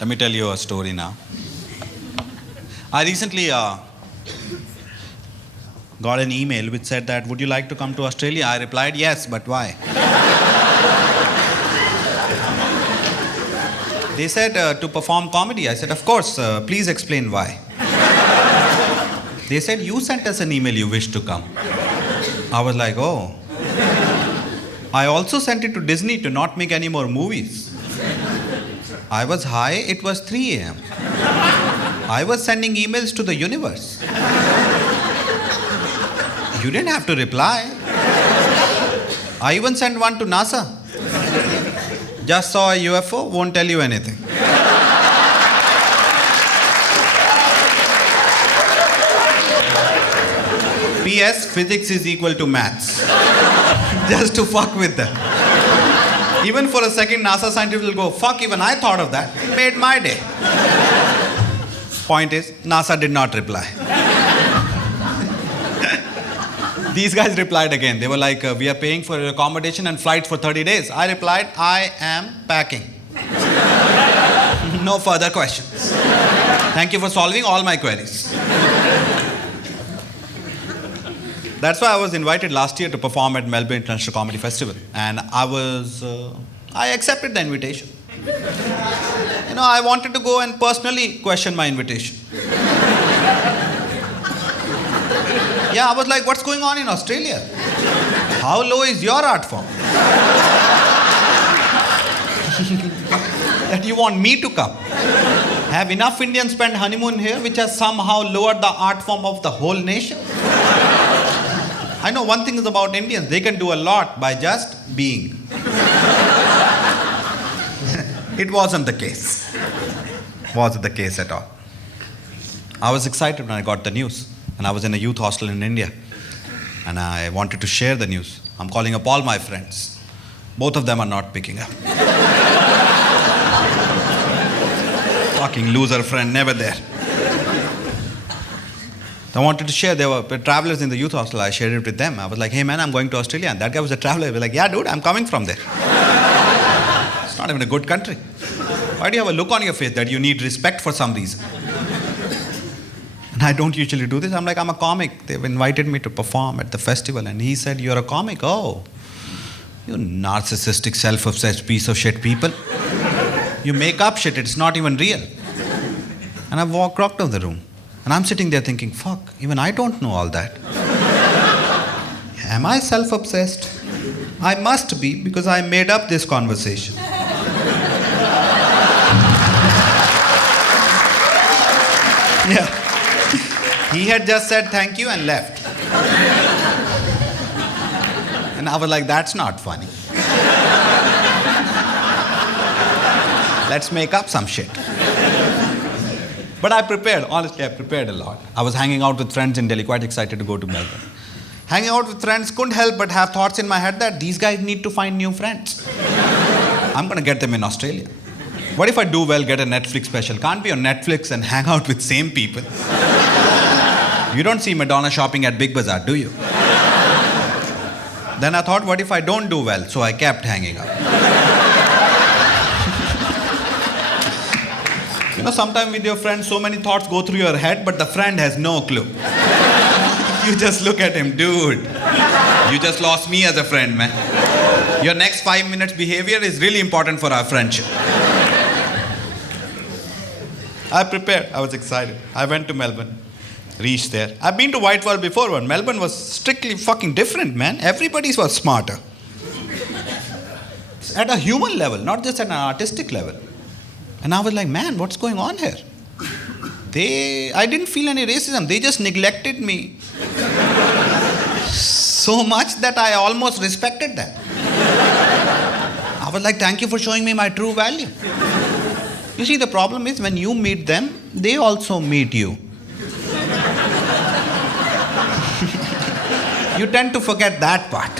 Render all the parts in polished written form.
Let me tell you a story now. I recently got an email which said that, would you like to come to Australia? I replied, yes, but why? They said to perform comedy. I said, of course, please explain why. They said, you sent us an email you wish to come. I was like, oh. I also sent it to Disney to not make any more movies. I was high, it was 3 a.m. I was sending emails to the universe. You didn't have to reply. I even sent one to NASA. Just saw a UFO, won't tell you anything. P.S. Physics is equal to maths. Just to fuck with them. Even for a second, NASA scientists will go, fuck, even I thought of that. It made my day. Point is, NASA did not reply. These guys replied again. They were like, we are paying for accommodation and flights for 30 days. I replied, I am packing. No further questions. Thank you for solving all my queries. That's why I was invited last year to perform at Melbourne International Comedy Festival. And I accepted the invitation. I wanted to go and personally question my invitation. Yeah, I was like, what's going on in Australia? How low is your art form? That you want me to come? Have enough Indians spend honeymoon here, which has somehow lowered the art form of the whole nation? I know one thing is about Indians, they can do a lot by just being. It wasn't the case. Wasn't the case at all. I was excited when I got the news. And I was in a youth hostel in India. And I wanted to share the news. I'm calling up all my friends. Both of them are not picking up. Fucking loser friend, never there. I wanted to share. There were travelers in the youth hostel. I shared it with them. I was like, hey man, I'm going to Australia. And that guy was a traveler. He was like, yeah dude, I'm coming from there. It's not even a good country. Why do you have a look on your face that you need respect for some reason? And I don't usually do this. I'm like, I'm a comic. They've invited me to perform at the festival. And he said, you're a comic? Oh, you narcissistic, self-obsessed piece of shit people. You make up shit. It's not even real. And I walked out of the room. And I'm sitting there thinking, fuck, even I don't know all that. Am I self-obsessed? I must be, because I made up this conversation. Yeah. He had just said thank you and left. And I was like, that's not funny. Let's make up some shit. But I prepared. Honestly, I prepared a lot. I was hanging out with friends in Delhi, quite excited to go to Melbourne. Hanging out with friends, couldn't help but have thoughts in my head that these guys need to find new friends. I'm going to get them in Australia. What if I do well, get a Netflix special? Can't be on Netflix and hang out with same people. You don't see Madonna shopping at Big Bazaar, do you? Then I thought, what if I don't do well? So I kept hanging out. Sometimes with your friends, so many thoughts go through your head, but the friend has no clue. You just look at him, dude. You just lost me as a friend, man. Your next 5 minutes behavior is really important for our friendship. I prepared. I was excited. I went to Melbourne. Reached there. I've been to White World before, but Melbourne was strictly fucking different, man. Everybody was smarter. At a human level, not just at an artistic level. And I was like, man, what's going on here? I didn't feel any racism. They just neglected me so much that I almost respected them. I was like, thank you for showing me my true value. You see, the problem is when you meet them, they also meet you. You tend to forget that part.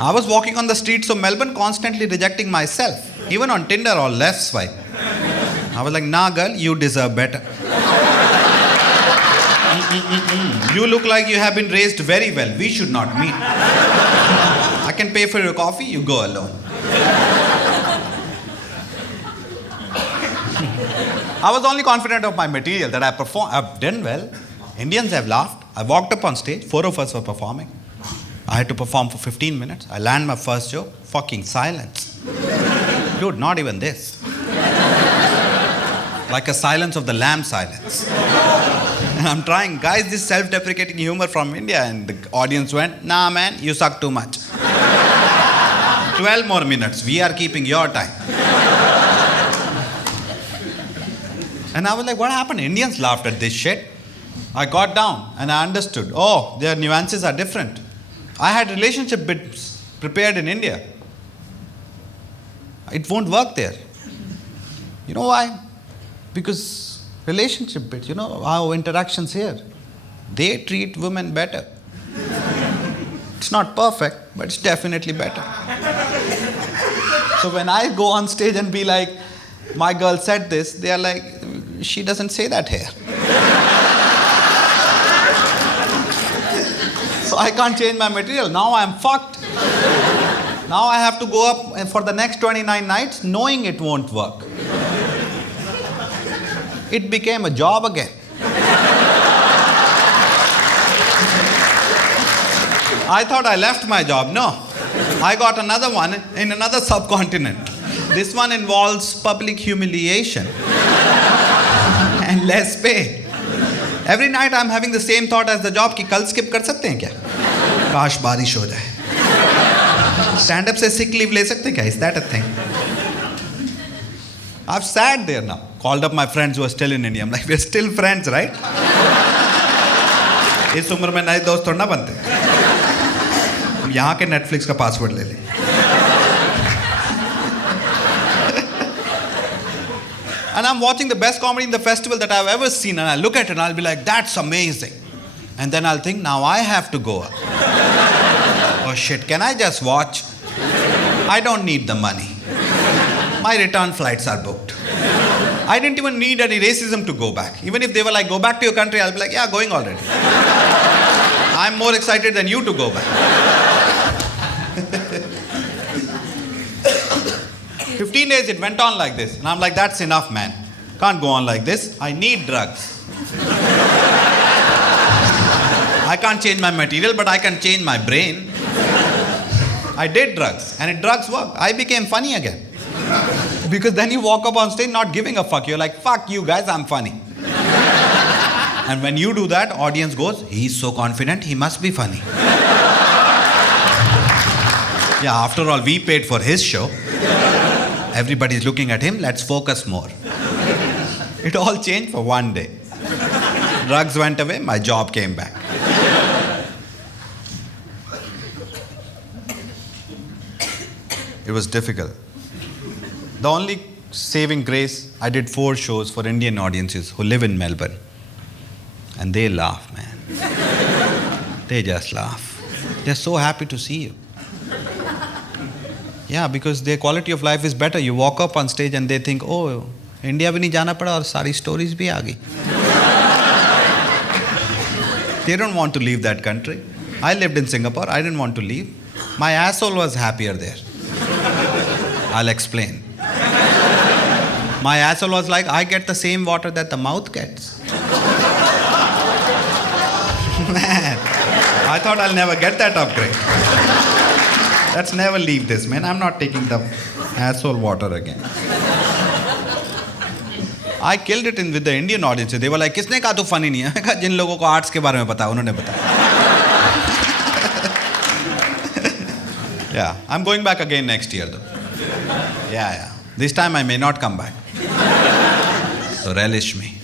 I was walking on the streets of Melbourne constantly rejecting myself. Even on Tinder or left swipe. I was like, nah girl, you deserve better. You look like you have been raised very well. We should not meet. I can pay for your coffee, you go alone. I was only confident of my material that I've done well. Indians have laughed. I walked up on stage. 4 of us were performing. I had to perform for 15 minutes. I land my first joke. Fucking silence. Dude, not even this. Like a Silence of the Lamb silence. And I'm trying, guys, this self-deprecating humor from India. And the audience went, nah, man, you suck too much. 12 more minutes. We are keeping your time. And I was like, what happened? Indians laughed at this shit. I got down and I understood. Oh, their nuances are different. I had relationship bits prepared in India. It won't work there. You know why? Because relationship bits, you know, our interactions here, they treat women better. It's not perfect, but it's definitely better. So when I go on stage and be like, my girl said this, they are like, she doesn't say that here. So I can't change my material. Now I'm fucked. Now I have to go up for the next 29 nights knowing it won't work. It became a job again. I thought I left my job. No. I got another one in another subcontinent. This one involves public humiliation and less pay. Every night I'm having the same thought as the job कि कल skip कर सकते हैं क्या? काश बारिश हो जाए. Stand up से sick leave ले सकते हैं क्या? Is that a thing? I've sat there now. Called up my friends who are still in India. I'm like, we're still friends, right? इस उम्र में नए दोस्त थोड़ा ना बनते. यहाँ के Netflix का password ले लें. And I'm watching the best comedy in the festival that I've ever seen, and I look at it and I'll be like, that's amazing. And then I'll think, now I have to go up. Oh shit, can I just watch? I don't need the money. My return flights are booked. I didn't even need any racism to go back. Even if they were like, go back to your country, I'll be like, yeah, going already. I'm more excited than you to go back. 15 days it went on like this. And I'm like, that's enough, man. Can't go on like this. I need drugs. I can't change my material, but I can change my brain. I did drugs, and drugs worked. I became funny again. Because then you walk up on stage not giving a fuck. You're like, fuck you guys, I'm funny. And when you do that, audience goes, he's so confident, he must be funny. Yeah, after all, we paid for his show. Everybody's looking at him, let's focus more. It all changed for one day. Drugs went away, my job came back. It was difficult. The only saving grace, I did 4 shows for Indian audiences who live in Melbourne. And they laugh, man. They just laugh. They're so happy to see you. Yeah, because their quality of life is better. You walk up on stage and they think, oh, India भी नहीं जाना पड़ा और सारी stories भी आ गई. They don't want to leave that country. I lived in Singapore. I didn't want to leave. My asshole was happier there. I'll explain. My asshole was like, I get the same water that the mouth gets. Man, I thought I'll never get that upgrade. Let's never leave this, man. I'm not taking the asshole water again. I killed it with the Indian audience. They were like, किसने कहा तू funny नहीं है? मैं कहा जिन लोगों को arts के बारे में पता है उन्होंने बताया. Yeah, I'm going back again next year though. Yeah. This time I may not come back. So relish me.